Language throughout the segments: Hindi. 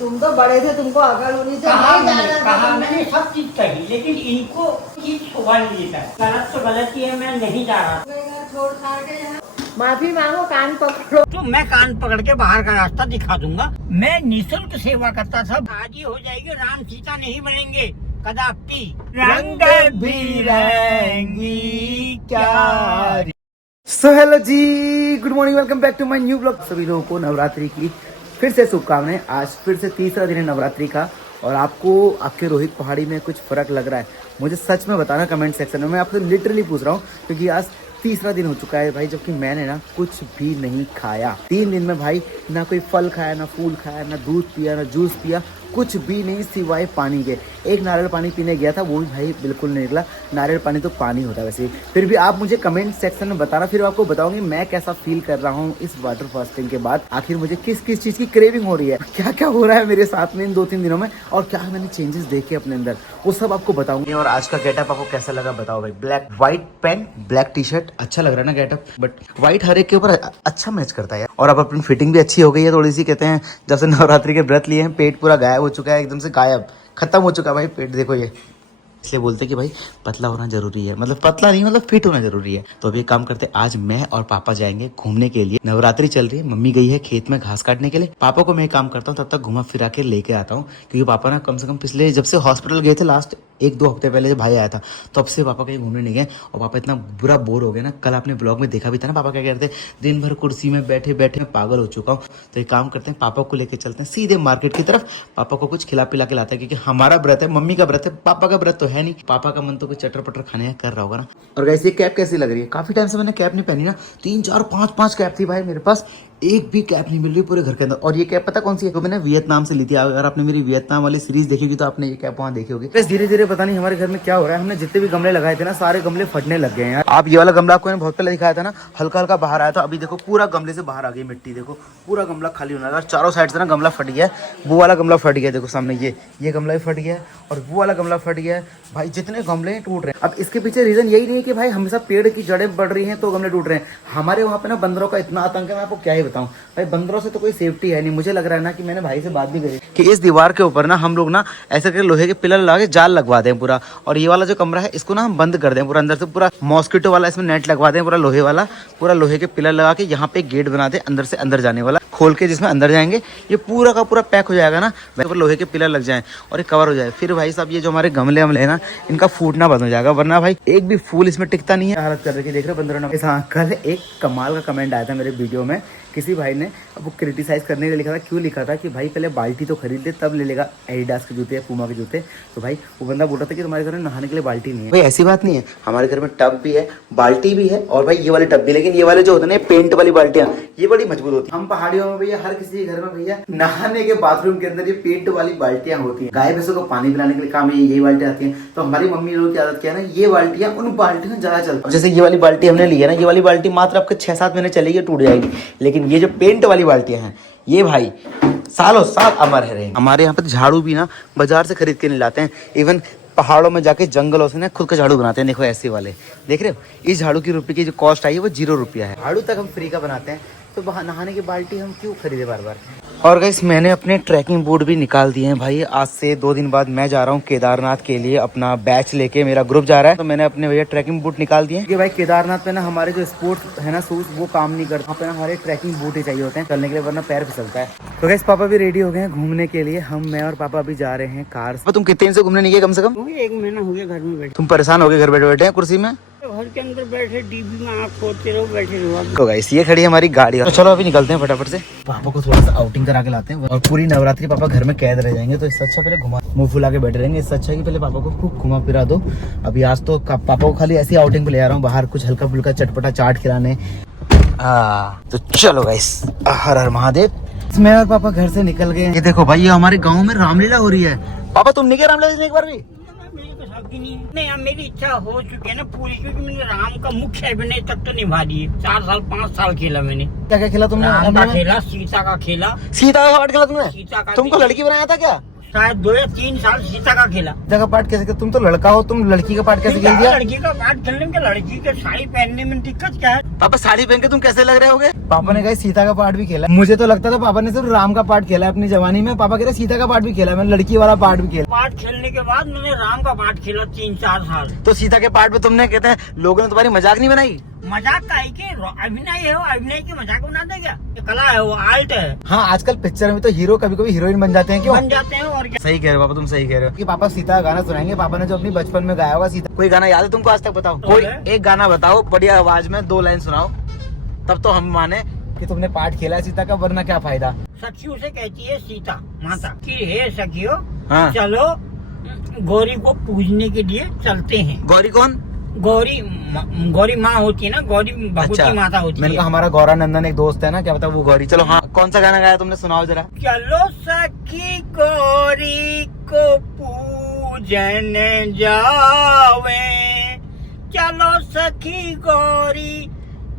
तुम तो बड़े थे, तुमको अकल होनी चाहिए। कहा मैंने सब चीज कही, लेकिन इनको चीज छोड़ नहीं था। गलत तो गलत ही है, मैं नहीं जा रहा। छोड़ छाड़ के यहाँ माफी मांगो, कान पकड़ो। तो मैं कान पकड़ के बाहर का रास्ता दिखा दूंगा। मैं निःशुल्क सेवा करता था, आज ही हो जाएगी। राम सीता नहीं बनेंगे कदापि, रंग भी रहेंगी क्या। So hello ji, good morning, welcome back to my new blog. सभी लोगों को नवरात्रि की फिर से शुभकामनाएं। आज फिर से तीसरा दिन है नवरात्रि का, और आपको आपके रोहित पहाड़ी में कुछ फर्क लग रहा है, मुझे सच में बताना कमेंट सेक्शन में। मैं आपसे लिटरली पूछ रहा हूँ, क्योंकि आज तीसरा दिन हो चुका है भाई, जबकि मैंने ना कुछ भी नहीं खाया 3 दिन में भाई। ना कोई फल खाया, ना फूल खाया, ना दूध पिया, ना जूस पिया, कुछ भी नहीं सिवाय पानी के। एक नारियल पानी पीने गया था, वो भी भाई बिल्कुल नहीं निकला। नारियल पानी तो पानी होता है वैसे। फिर भी आप मुझे कमेंट सेक्शन में बताना, फिर आपको बताऊंगी मैं कैसा फील कर रहा हूँ इस वाटर फास्टिंग के बाद। आखिर मुझे किस किस चीज़ की क्रेविंग हो रही है, क्या क्या हो रहा है मेरे साथ में इन 2-3 दिनों में, और क्या मैंने चेंजेस देखे अपने अंदर, वो सब आपको बताऊंगी। और आज का गेटअप आपको कैसा लगा बताओ भाई। Black white pant, black T shirt, अच्छा लग रहा है ना गेटअप, बट व्हाइट हर एक के ऊपर अच्छा मैच करता है। और अब अपनी फिटिंग भी अच्छी हो गई है थोड़ी सी। कहते हैं जब से नवरात्रि के व्रत लिए हैं, पेट पूरा गायब हो चुका है, एकदम से गायब, खत्म हो चुका है भाई पेट। देखो ये, इसलिए बोलते हैं कि भाई पतला होना जरूरी है, मतलब पतला नहीं, मतलब फिट होना जरूरी है। तो अभी काम करते, आज मैं और पापा जाएंगे घूमने के लिए। नवरात्रि चल रही है, मम्मी गई है खेत में घास काटने के लिए। पापा को मैं काम करता हूँ, तब तक घुमा फिरा के लेके आता हूँ, क्योंकि पापा ना कम से कम पिछले जब से हॉस्पिटल गए थे लास्ट 1-2 हफ्ते पहले, जब भाई आया था तब से पापा कहीं घूमने नहीं गए। और पापा इतना बुरा बोर हो गए ना, कल आपने ब्लॉग में देखा भी था ना पापा क्या कहते हैं, दिन भर कुर्सी में बैठे बैठे मैं पागल हो चुका हूँ। तो एक काम करते हैं, पापा को लेकर चलते हैं सीधे मार्केट की तरफ। पापा को कुछ खिला पिला के लाते हैं, क्योंकि हमारा व्रत है, मम्मी का व्रत है, पापा का व्रत तो है नहीं। पापा का मन तो कुछ चटर पटर खाने का कर रहा होगा ना। और गाइस ये कैप कैसी लग रही है, काफी टाइम से मैंने कैप नहीं पहनी ना, 3 4 5 5 कैप थी भाई मेरे पास, एक भी कैप नहीं मिल रही पूरे घर के अंदर। और ये कैप पता कौन सी है, तो मैंने वियतनाम से ली थी। अगर आपने मेरी वियतनाम वाली सीरीज देखी होगी तो आपने ये कैप वहाँ देखी होगी। बस धीरे धीरे पता नहीं हमारे घर में क्या हो रहा है, हमने जितने भी गमले लगाए थे ना, सारे गमले फटने लग गए हैं। आप ये वाला गमला आपको मैंने बहुत पहले दिखाया था ना, हल्का हल्का बाहर आया था, अभी देखो पूरा गमले से बाहर आ गई मिट्टी। देखो पूरा गमला खाली होना था, चारों साइड से ना गमला फट गया है। वो वाला गमला फट गया, देखो सामने ये गमला भी फट गया है, और वो वाला गमला फट गया है भाई। जितने गमले टूट रहे हैं, अब इसके पीछे रीजन यही नहीं है कि भाई हमेशा पेड़ की जड़ें बढ़ रही हैं तो गमले टूट रहे हैं। हमारे वहाँ पे ना बंदरों का इतना आतंक है, मैं आपको क्या ही बताऊँ भाई। बंदरों से तो कोई सेफ्टी है नहीं। मुझे लग रहा है ना कि मैंने भाई से बात भी करी कि इस दीवार के ऊपर ना हम लोग ना ऐसे करके लोहे के पिलर लगा के जाल लगवा दें पूरा, और ये वाला जो कमरा है इसको ना हम बंद कर दें पूरा, अंदर से पूरा मॉस्किटो वाला इसमें नेट लगवा दें पूरा लोहे वाला, पूरा लोहे के पिलर लगा के यहाँ पे गेट बना दें अंदर से अंदर जाने वाला खोल के, जिसमें अंदर जाएंगे। ये पूरा का पूरा पैक हो जाएगा ना, लोहे के पिलर लग जाए और ये कवर हो जाए। फिर भाई साहब ये जो हमारे गमले वमले है ना, इनका फूटना बंद हो जाएगा, वरना भाई एक भी फूल इसमें टिकता नहीं है। हालत कर रखी देख रहे हो बंदरों ने। कल एक कमाल का कमेंट आया था मेरे वीडियो में, किसी भाई ने अब वो क्रिटिसाइज करने के लिए लिखा था। क्यों लिखा था कि भाई पहले बाल्टी तो खरीद ले, तब ले लेगा एडिडास के जूते या पूमा के जूते। तो भाई वो बंदा बोल रहा था कि तुम्हारे घर में नहाने के लिए बाल्टी नहीं है। भाई ऐसी बात नहीं है, हमारे घर में टब भी है, बाल्टी भी है, और भाई ये वाले टब भी। लेकिन ये वाले जो होते हैं पेंट वाली बाल्टियां, ये बड़ी मजबूत होती है। हम पहाड़ियों में भैया, हर किसी के घर में भैया नहाने के बाथरूम के अंदर ये पेंट वाली बाल्टियां होती है। गाय भैंसों को पानी पिलाने के लिए काम ये बाल्टियां आती हैं। तो हमारी मम्मी लोगों की आदत क्या है ना, ये बाल्टियां उन बाल्टियों में ज्यादा चलती है। जैसे ये वाली बाल्टी हमने ली है ना, ये वाली बाल्टी मात्र आपके 6-7 महीने चलेगी, टूट जाएगी। लेकिन ये जो पेंट वाली बाल्टियां हैं, ये भाई सालों साल अमर है रहे। हमारे यहाँ पे झाड़ू भी ना बाजार से खरीद के नहीं लाते हैं, इवन पहाड़ों में जाके जंगलों से ना खुद का झाड़ू बनाते हैं। देखो ऐसे वाले, देख रहे हो, इस झाड़ू की रुपये की जो कॉस्ट आई है वो 0 रुपया है। झाड़ू तक हम फ्री का बनाते हैं, तो नहाने की बाल्टी हम क्यों खरीदे बार बार। और गाइस मैंने अपने ट्रैकिंग बूट भी निकाल दिए हैं भाई। आज से 2 दिन बाद मैं जा रहा हूँ केदारनाथ के लिए, अपना बैच लेके मेरा ग्रुप जा रहा है। तो मैंने अपने भैया ट्रैकिंग बूट निकाल दिए कि भाई केदारनाथ पे ना हमारे जो स्पोर्ट्स है ना शूज, वो काम नहीं करते। वहाँ पे ना हमारे ट्रैकिंग बूट ही चाहिए होते हैं चलने के लिए, वरना पैर फिसलता है। तो गाइस पापा भी रेडी हो गए हैं घूमने के लिए। मैं और पापा भी जा रहे हैं कार से। तुम कितने दिन से घूमने नहीं गए? कम से कम 1 महीना हो गया घर में बैठे। तुम परेशान हो गए घर बैठे बैठे हैं कुर्सी में, घर के अंदर बैठे डीबी में आँख खोलते रहो, बैठे रहो। तो गाइस ये खड़ी है हमारी गाड़ी। तो चलो अभी निकलते हैं फटाफट से, पापा को थोड़ा सा आउटिंग करा के लाते हैं। और पूरी नवरात्रि पापा घर में कैद रह जाएंगे, तो इससे अच्छा पहले घुमा मुंह फुला के बैठे रहेंगे। इससे अच्छा कि पहले पापा को खूब घुमा फिरा दो। अभी आज तो पापा को खाली ऐसी आउटिंग पे ले आ रहा हूँ बाहर, कुछ हल्का फुल्का चटपटा चाट खिलाने। तो चलो गाइस, हर हर महादेव। मैं और पापा घर से निकल गए। ये देखो भाई, ये हमारे गाँव में रामलीला हो रही है। पापा तुम नहीं गए रामलीला देखने एक बार भी? नहीं यार, मेरी इच्छा हो चुकी है ना पूरी, क्योंकि मैंने राम का मुख्य अभिनय तक तो निभा दिए। 4 साल 5 साल खेला मैंने। क्या क्या खेला तुमने? राम का खेला, सीता का खेला। सीता का पार्ट खेला तुमने? सीता का तुमको लड़की बनाया था क्या? शायद 2 या 3 साल सीता का खेला। सीता का पार्ट कैसे? तुम तो लड़का हो, तुम लड़की का पार्ट कैसे खेल दिया? लड़की का पार्ट खेलने में, लड़की के साड़ी पहनने में दिक्कत क्या है? पापा साड़ी पहन के तुम कैसे लग रहे होगे? पापा ने कहा सीता का पार्ट भी खेला। मुझे तो लगता था पापा ने सिर्फ राम का पार्ट खेला है अपनी जवानी में। पापा कह रहे सीता का पार्ट भी खेला है, मैंने लड़की वाला पार्ट भी खेला। पार्ट खेलने के बाद मैंने राम का पार्ट खेला 3-4 साल। तो सीता के पार्ट में तुमने कहते हैं लोगों ने तुम्हारी मजाक नहीं बनाई? मजाक का है कि अभिनय है, वो अभिनय की मजाक बना दे क्या? ये कला है, वो आर्ट है। हाँ, आजकल पिक्चर में तो हीरो कभी कभी हीरोइन बन जाते हैं, क्यों बन जाते हैं और क्या। सही कह रहे हो पापा, तुम सही कह रहे हो कि पापा सीता का गाना सुनाएंगे। पापा ने जो अपनी बचपन में गाया होगा सीता। कोई गाना याद है तुमको आज तक? बताओ कोई एक गाना बताओ, बढ़िया आवाज में 2 लाइन सुनाओ, तब तो हम माने कि तुमने पार्ट खेला है सीता का, वरना क्या फायदा। सखियों से कहती है सीता माता कि हे सखियों, हाँ। चलो गौरी को पूजने के लिए चलते हैं। गौरी कौन? गौरी माँ होती है ना, गौरी भगवती माता होती मैंने है। कहा हमारा गौरा नंदन एक दोस्त है ना, क्या पता वो गौरी। चलो हाँ, कौन सा गाना गाया तुमने, सुनाओ जरा। चलो सखी गौरी को पूजन जावे, चलो सखी गौरी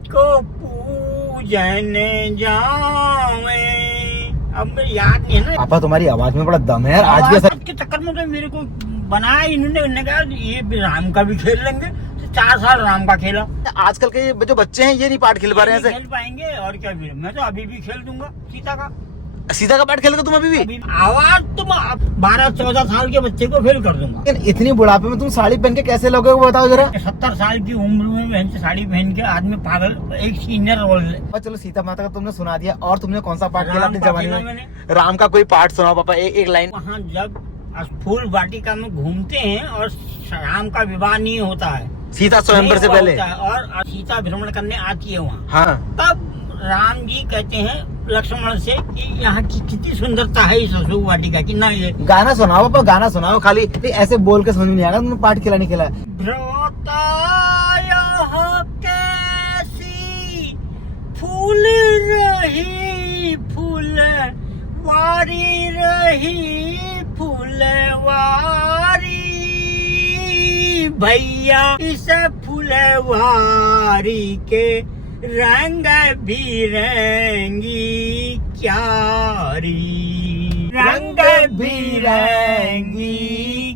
को पूजन जावे। अब मेरे याद नहीं है ना। पापा तुम्हारी आवाज में बड़ा दम है यार। आज भी ऐसा के चक्कर में तो मेरे को बनाया इन्होंने, उन्होंने कहा ये भी राम का भी खेल लेंगे। 4 साल राम का खेला। आजकल के ये जो बच्चे हैं ये नहीं पार्ट खेल पा रहे हैं ऐसे। खेल पाएंगे और क्या भी। मैं तो अभी भी खेल दूंगा सीता का। सीता का पार्ट खेलोगे तुम अभी भी? आवाज तुम 12-14 साल के बच्चे को फेल कर दूंगा। लेकिन इतनी बुढ़ापे में तुम साड़ी पहन के कैसे लोगे, वो बताओ जरा। 70 साल की उम्र में बहन से साड़ी पहन के आदमी पागल, एक सीनियर रोल है। चलो सीता माता का तुमने सुना दिया, और तुमने कौन सा पार्ट खेला राम अपनी का जवानी खेला में? मैंने। राम का कोई पार्ट सुनाओ पापा, एक लाइन। वहाँ जब फूल वाटिका में घूमते हैं और राम का विवाह नहीं होता है, सीता स्वयंवर से पहले, होता है, और सीता भ्रमण करने आती है वहाँ, हाँ। तब राम जी कहते हैं लक्ष्मण से कि यहाँ की कितनी सुंदरता है इस अशोक वाटिका की। ना ये गाना सुनाओ पापा, गाना सुनाओ। खाली ऐसे बोल के समझ में नहीं आएगा तुमने पार्ट खेला नहीं खेला। भ्रोता यह कैसी फूल रही फूलवारी रही फूलवारी, भैया इस फूलवारी के रंग बिरंगी क्यारी, रंग बिरंगी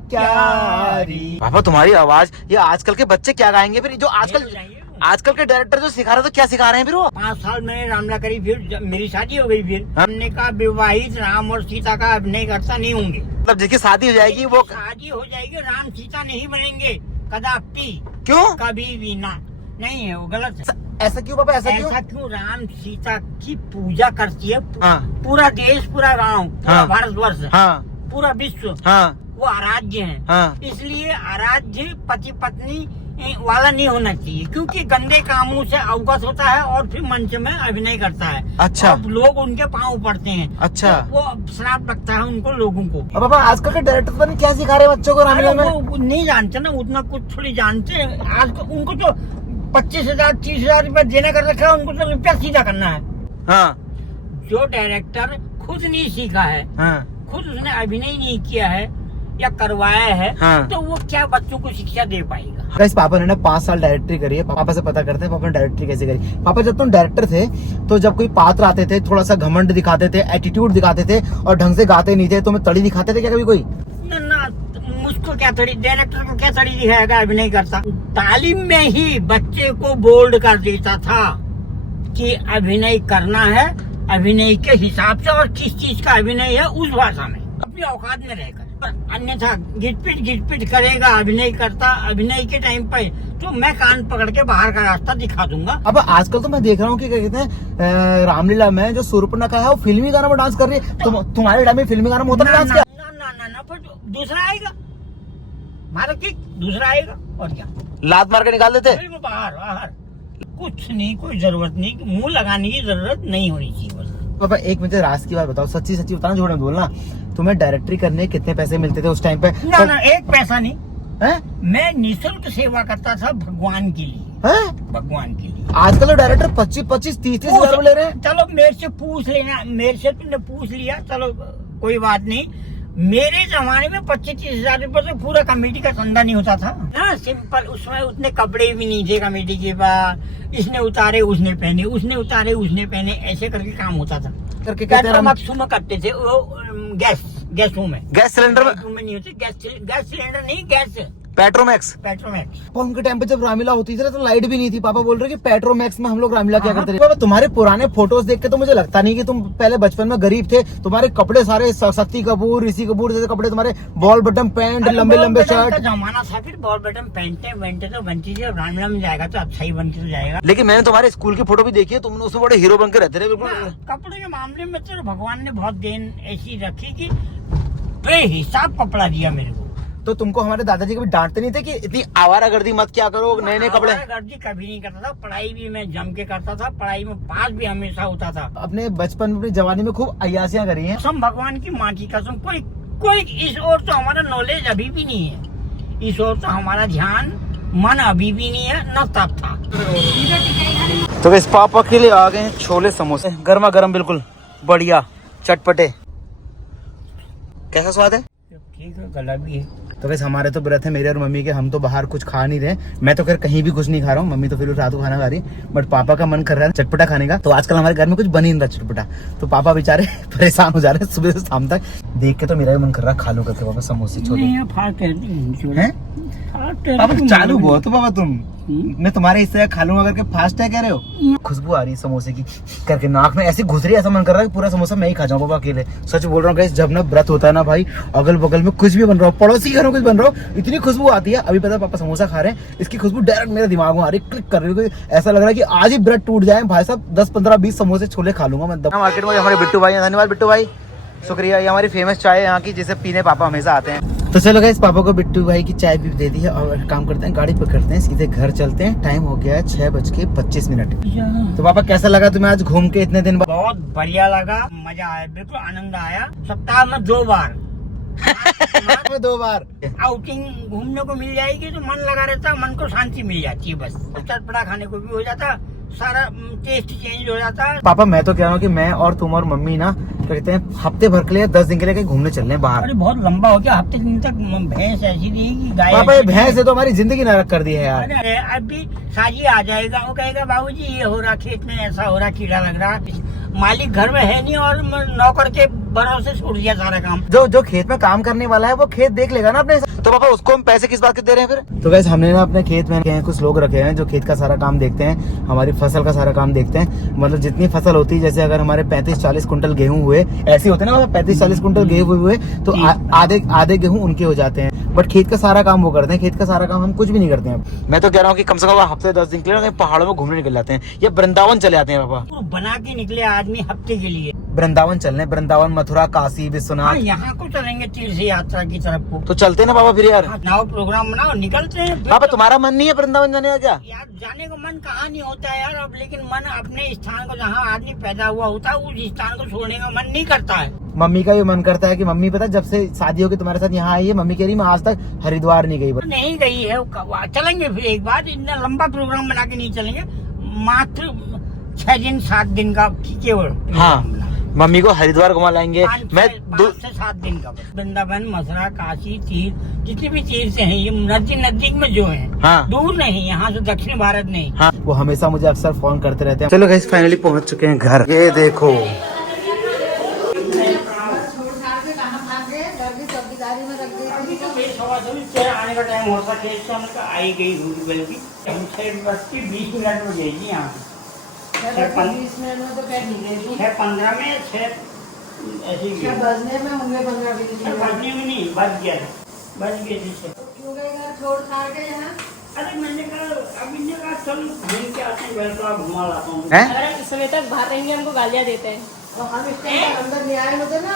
क्यारी। पापा तुम्हारी आवाज, ये आजकल के बच्चे क्या गाएंगे फिर? जो आजकल के डायरेक्टर जो सिखा रहे तो क्या सिखा रहे हैं फिर वो? 5 साल मैंने रामला करी, फिर मेरी शादी हो गई। फिर हमने कहा विवाहित राम और सीता का अभिनय करता नहीं होंगे। मतलब जिसकी शादी हो जाएगी वो शादी हो जाएगी, राम सीता नहीं बनेंगे कदापि। क्यों? कभी भी ना, नहीं है वो, गलत है। ऐसा क्यों पापा, ऐसा क्यों? ऐसा क्यों? राम सीता की पूजा करती है हाँ। पूरा देश, पूरा गांव, पूरा हाँ। भारतवर्ष, हाँ पूरा विश्व, हाँ वो आराध्य है। हाँ। इसलिए आराध्य पति पत्नी वाला नहीं होना चाहिए, क्योंकि गंदे कामों से अवगत होता है और फिर मंच में अभिनय करता है। अच्छा। और लोग उनके पांव पड़ते हैं। अच्छा। तो वो श्राप लगता है उनको, लोगों को। अब पापा आजकल के डायरेक्टर पता नहीं क्या सिखा रहे हैं बच्चों को रामलीला में। वो नहीं जानते ना, उतना कुछ थोड़ी जानते हैं। आज उनको तो 25,000-30,000 रुपए देने का रखा है, उनको तो रुपया सीधा करना है। हाँ जो डायरेक्टर खुद नहीं सीखा है, हाँ खुद उसने अभिनय नहीं किया है या करवाया है, हाँ। तो वो क्या बच्चों को शिक्षा दे पाएगा? गाइस पापा ने 5 साल डायरेक्टरी करी है। पापा से पता करते हैं पापा ने डायरेक्टरी कैसे करी। पापा जब तुम डायरेक्टर थे तो जब कोई पात्र आते थे थोड़ा सा घमंड दिखाते थे, एटीट्यूड दिखाते थे और ढंग से गाते नहीं थे, तुम्हें तड़ी दिखाते थे क्या कभी कोई? ना, मुझको क्या तड़ी, डायरेक्टर को क्या तड़ी दिखाएगा? अभिनय करता तालीम में ही बच्चे को बोल्ड कर देता था कि अभिनय करना है, अभिनय के हिसाब से, और किस चीज का अभिनय है उस भाषा में, अपनी औकात में रहकर। अन्यथा गिटपिट करेगा, अभिनय करता, अभिनय के टाइम पे तो मैं कान पकड़ के बाहर का रास्ता दिखा दूंगा। अब आजकल तो मैं देख रहा हूँ कि क्या कहते हैं रामलीला में जो सूर्पनखा है वो फिल्मी गाना में डांस कर रही है। तुम्हारे टाइम में फिल्मी गाना में होता ना डांस? ना, फिर दूसरा आएगा, मारो किक, दूसरा आएगा और क्या, लात मार के निकाल देते। बिल्कुल बाहर कुछ नहीं, कोई जरूरत नहीं, मुंह लगाने की जरूरत नहीं होनी चाहिए। पापा एक मुझे राज की बात बताओ, सच्ची बताना, झूठ मत बोलना। तुम्हें डायरेक्टरी करने कितने पैसे मिलते थे उस टाइम पे? ना, एक पैसा नहीं है? मैं निःशुल्क सेवा करता था भगवान के लिए। है? भगवान के लिए। आजकल तो डायरेक्टर 25-30 हजार ले रहे हैं। चलो मेरे से पूछ लेना, मेरे से तुमने पूछ लिया, चलो कोई बात नहीं। मेरे जमाने में 25-30 हजार रुपए से पूरा कमेटी का धंधा नहीं होता था ना, सिंपल। उसमें उतने कपड़े भी नहीं थे कमेटी के पास, इसने उतारे उसने पहने, उसने उतारे उसने पहने, ऐसे करके काम होता था। करके कहते हैं मकसूम करते थे वो गैसों में। गैस सिलेंडर में नहीं होती गैस सिलेंडर नहीं, गैस पेट्रोमैक्स। पेट्रोमैक्स। उनके टाइम पे जब रामलीला होती थी ना तो लाइट भी नहीं थी। पापा बोल रहे कि पेट्रोमैक्स में हम लोग रामलीला क्या करते थे। पापा तुम्हारे पुराने फोटोज देख के तो मुझे लगता नहीं कि तुम पहले बचपन में गरीब थे। तुम्हारे कपड़े सारे शक्ति कपूर, ऋषि कपूर जैसे कपड़े, तुम्हारे बॉल बटन पैंट, लंबे लंबे शर्ट। जमाना था फिर बॉल बटन पहनते वहनते तो बनती थी, और रामलीला में जाएगा तो अच्छा ही बन के जाएगा। लेकिन मैंने तुम्हारे स्कूल की फोटो भी देखी है, तुम उसमें बड़े हीरो बन के रहते थे बिल्कुल। कपड़े के मामले में तो भगवान ने बहुत देन ऐसी रखी कि बेहिसाब कपड़ा दिया मेरे को। तो तुमको हमारे दादाजी कभी डांटते नहीं थे कि इतनी आवारागर्दी मत क्या करो, नए नए कपड़े? आवारागर्दी कभी नहीं करता था, पढ़ाई भी मैं जम के करता था, पढ़ाई में पास भी हमेशा होता था। अपने बचपन में, अपनी जवानी में खूब अय्यासियां करी हैं। कसम भगवान की, माँ की कसम, कोई इस ओर तो हमारा नॉलेज अभी भी नहीं है, इस ओर तो हमारा ध्यान मन अभी भी नहीं है, न तब था। तो इस पापा के लिए आ गए हैं छोले समोसे, गर्मा गर्म, बिल्कुल बढ़िया चटपटे। कैसा स्वाद है? ठीक है, गला भी है। तो वैसे हमारे तो व्रत है, मेरे और मम्मी के, हम तो बाहर कुछ खा नहीं रहे। मैं तो खैर कहीं भी कुछ नहीं खा रहा हूँ, मम्मी तो फिर रात को खाना खा रही, बट पापा का मन कर रहा है चटपटा खाने का। तो आजकल हमारे घर में कुछ बन ही नहीं रहा चटपटा, तो पापा बेचारे परेशान हो जा रहे हैं सुबह से शाम तक। देख के तो मेरा भी मन कर रहा है खा लो करके पापा समोसे छोले। पापा चालू बहुत तो पापा तुम, मैं तुम्हारे इस तरह खा लूंगा करके फास्ट है कह रहे हो। खुशबू आ रही है समोसे की करके, नाक में ऐसी घुस रही है, ऐसा मन कर रहा है पूरा समोसा मैं ही खा जाऊं पापा अकेले। सच बोल रहा हूँ गाइस, जब ना व्रत होता है ना भाई, अगल बगल में कुछ भी बन रहा हो, पड़ोसी घरों कुछ बन रहा हो, इतनी खुशबू आती है। अभी पता पापा समोसा खा रहे हैं, इसकी खुशबू डायरेक्ट मेरे दिमाग में आ रही, क्लिक कर रही है, ऐसा लग रहा है कि आज ही व्रत टूट जाए भाई साहब। 10 15 20 समोसे छोले खा लूंगा मैं। मार्केट में हमारे बिट्टू भाई, धन्यवाद बिट्टू भाई, शुक्रिया। ये हमारी फेमस चाय है यहाँ की, जिसे पीने पापा हमेशा आते हैं। तो चलो गाइस, पापा को बिट्टू भाई की चाय भी दे दी है, और काम करते हैं, गाड़ी पकड़ते हैं, सीधे घर चलते हैं। टाइम हो गया है 6:25। तो पापा कैसा लगा तुम्हें आज घूम के इतने दिन बाद? बहुत बढ़िया लगा, मजा आया, बिल्कुल आनंद आया। सप्ताह में 2 बार 2 बार आउटिंग घूमने को मिल जाएगी तो मन लगा रहता, मन को शांति मिल जाती है। बस चटपटा खाने को भी हो जाता, सारा टेस्ट चेंज हो जाता है। पापा मैं तो कह रहा हूँ कि मैं और तुम और मम्मी ना कहते हैं हफ्ते भर के लिए 10 दिन के लिए कहीं घूमने चल रहे हैं बाहर। अरे बहुत लंबा हो गया, हफ्ते दिन तक भैंस ऐसी रहेगी, गाय। पापा ये भैंस है तो हमारी जिंदगी नरक कर दी है यार। अरे अभी साजी आ जाएगा, वो कहेगा बाबूजी ये हो रहा, खेत में ऐसा हो रहा, कीड़ा लग रहा, मालिक घर में है नहीं और नौकर के भरोसे छोड़ दिया सारा काम। जो खेत में काम करने वाला है वो खेत देख लेगा ना अपने। तो पापा उसको हम पैसे किस बात के दे रहे हैं फिर? तो वैसे हमने ना अपने खेत में कुछ लोग रखे हैं जो खेत का सारा काम देखते हैं, हमारी फसल का सारा काम देखते हैं। मतलब जितनी फसल होती है, जैसे अगर हमारे 35-40 कुंटल गेहूं हुए, ऐसे होते हैं ना 35-40 कुंटल गेहूं हुए तो आधे गेहूं उनके हो जाते हैं, बट खेत का सारा काम वो करते हैं। खेत का सारा काम हम कुछ भी नहीं करते हैं। मैं तो कह रहा हूँ कि कम से कम हफ्ते 10 दिन के लिए पहाड़ों में घूमने निकल जाते हैं, या वृंदावन चले जाते हैं पापा। बना के निकले आदमी हफ्ते के लिए वृंदावन चलने, वृंदावन, मथुरा, काशी, विश्वनाथ, यहाँ को चलेंगे तीर्थ यात्रा की तरफ को। तो चलते हैं ना पापा फिर यार। नाव प्रोग्राम बनाओ, निकलते हैं। पापा तुम्हारा मन नहीं है वृंदावन जाने का क्या? यार जाने को मन कहाँ नहीं होता है यार, अब लेकिन मन अपने स्थान को, जहाँ आदमी पैदा हुआ होता है, उस स्थान को छोड़ने का मन नहीं करता है। मम्मी का भी मन करता है कि मम्मी पता जब से शादी होगी तुम्हारे साथ यहाँ आई है, मम्मी कह रही मैं आज तक हरिद्वार नहीं गई। नहीं गई है, चलेंगे फिर एक बार। इतना लंबा प्रोग्राम बना के नहीं चलेंगे, मात्र 6 दिन 7 दिन का केवल। हाँ, मम्मी को हरिद्वार घुमा लाएंगे। मैं 5 से 7 दिन का। वृंदावन, मथुरा, काशी, तीर्थ, जितने भी तीर्थ हैं ये नजदीक में जो हैं। हाँ। दूर नहीं, यहाँ से दक्षिण भारत नहीं। हाँ, वो हमेशा मुझे अक्सर फोन करते रहते हैं। चलो गाइस, फाइनली पहुँच चुके हैं घर। ये देखो आने का टाइम होता, खेत से आई गई होगी, बल्कि 6:20 में गई थी यहाँ से। 20 मिनट में तो कह नहीं गई थी, 6:15 में 6 ऐसे बजने में होंगे, 15-20 बजने में नहीं, बज गया था, बज गए थे। क्यों गए घर छोड़ छाड़ के यहाँ? अरे मैंने कहा अभी ने कहा चल घूम के आते हैं, तो घुमा लाता हूँ। अरे समय तक बाहर रहेंगे, हमको गालियाँ देते हैं, और हम इस टाइम अंदर नहीं आए होते ना,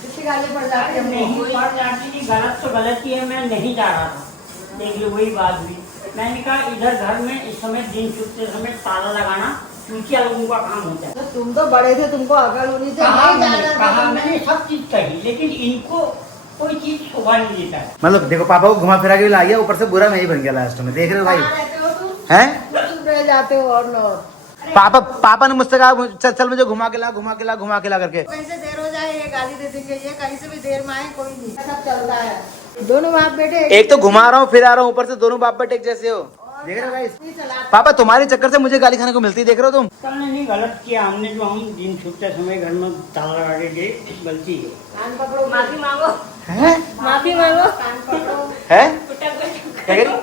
इसकी गाली पड़ जाती है। नहीं पड़ जाती थी, गलत तो गलत ही है, मैं नहीं जा रहा था, देख लो वही बात हुई। मैंने कहा इधर घर में इस समय दिन छुट्टे समय ताला लगाना मुखिया लोगों का काम होता है। तो तुम तो बड़े थे, तुमको अकल होनी चाहिए। कहा मैंने सब चीज कही, लेकिन इनको कोई चीज शोभा नहीं देता है। मतलब देखो पापा को घुमा फिरा के ला गया, ऊपर से बुरा मैं ही बन गया लास्ट में, देख रहे हो भाई हैं? जाते हो और न पापा ने मुझसे कहा चल मुझे घुमा के ला करके। कहीं से देर हो जाए ये गाली दे देंगे, ये कहीं से भी देर में आए कोई नहीं, सब चलता है। दोनों बाप बेटे एक तो घुमा रहा हूँ फिर आ रहा हूँ, ऊपर से दोनों बाप बेटे एक जैसे हो। देख रहे हो गाइस, पापा तुम्हारे चक्कर से मुझे गाली खाने को मिलती है, देख रहे हो तुम। हमने नहीं गलत किया, हमने जो हम दिन छूटते समय घर में ताला लगा के गए, गलती है। कान पकड़ो, माफी मांगो, हैं? माफी मांगो, कान पकड़ो, हैं? क्या कह रही?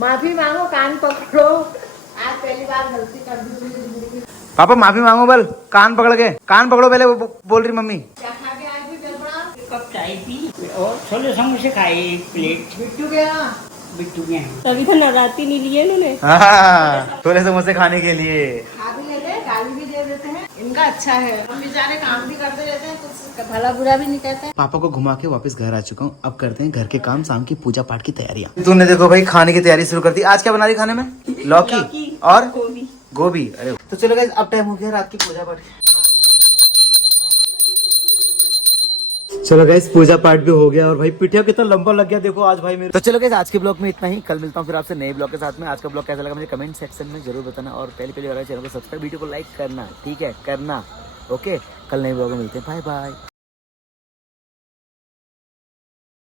माफी मांगो, कान पकड़ो। आज पहली बार गलती कर दी तुमने जिंदगी में। पापा माफी मांगो, बल कान पकड़ के, कान पकड़ो पहले, बोल रही मम्मी। क्या खा के आए थे गड़बड़ा? एक कप चाय पी और छोले समोसे खाए, एक प्लेट। बिट्टू गया, बिट्टू के हैं। तभी तो नवरात्रि नहीं लिए इन्होंने। हाँ, छोले समोसे खाने के लिए। खा भी लेते हैं, गाली भी दे देते हैं। इनका अच्छा है, हम बेचारे काम भी करते रहते हैं, कुछ भला बुरा भी नहीं कहते हैं। पापा को घुमा के वापस घर आ चुका हूँ, अब करते हैं घर के काम, शाम की पूजा पाठ की तैयारियां। तूने देखो भाई खाने की तैयारी शुरू कर दी। आज क्या बना रही खाने में? लौकी और गोभी। अरे तो चलो गाइस, अब टाइम हो गया रात की पूजा पाठ। चलो गाइस, पूजा पाठ भी हो गया और भाई पिटिया कितना लंबा लग गया देखो आज भाई मेरे। तो चलो गाइस, आज के ब्लॉग में इतना ही। कल मिलता हूँ फिर आपसे नए ब्लॉग के साथ में। आज का ब्लॉग कैसा लगा मुझे कमेंट सेक्शन में जरूर बताना, और पहले चैनल को सब्सक्राइब, वीडियो को लाइक करना, ठीक है, करना। ओके, कल नए ब्लॉग में मिलते हैं, बाय बाय।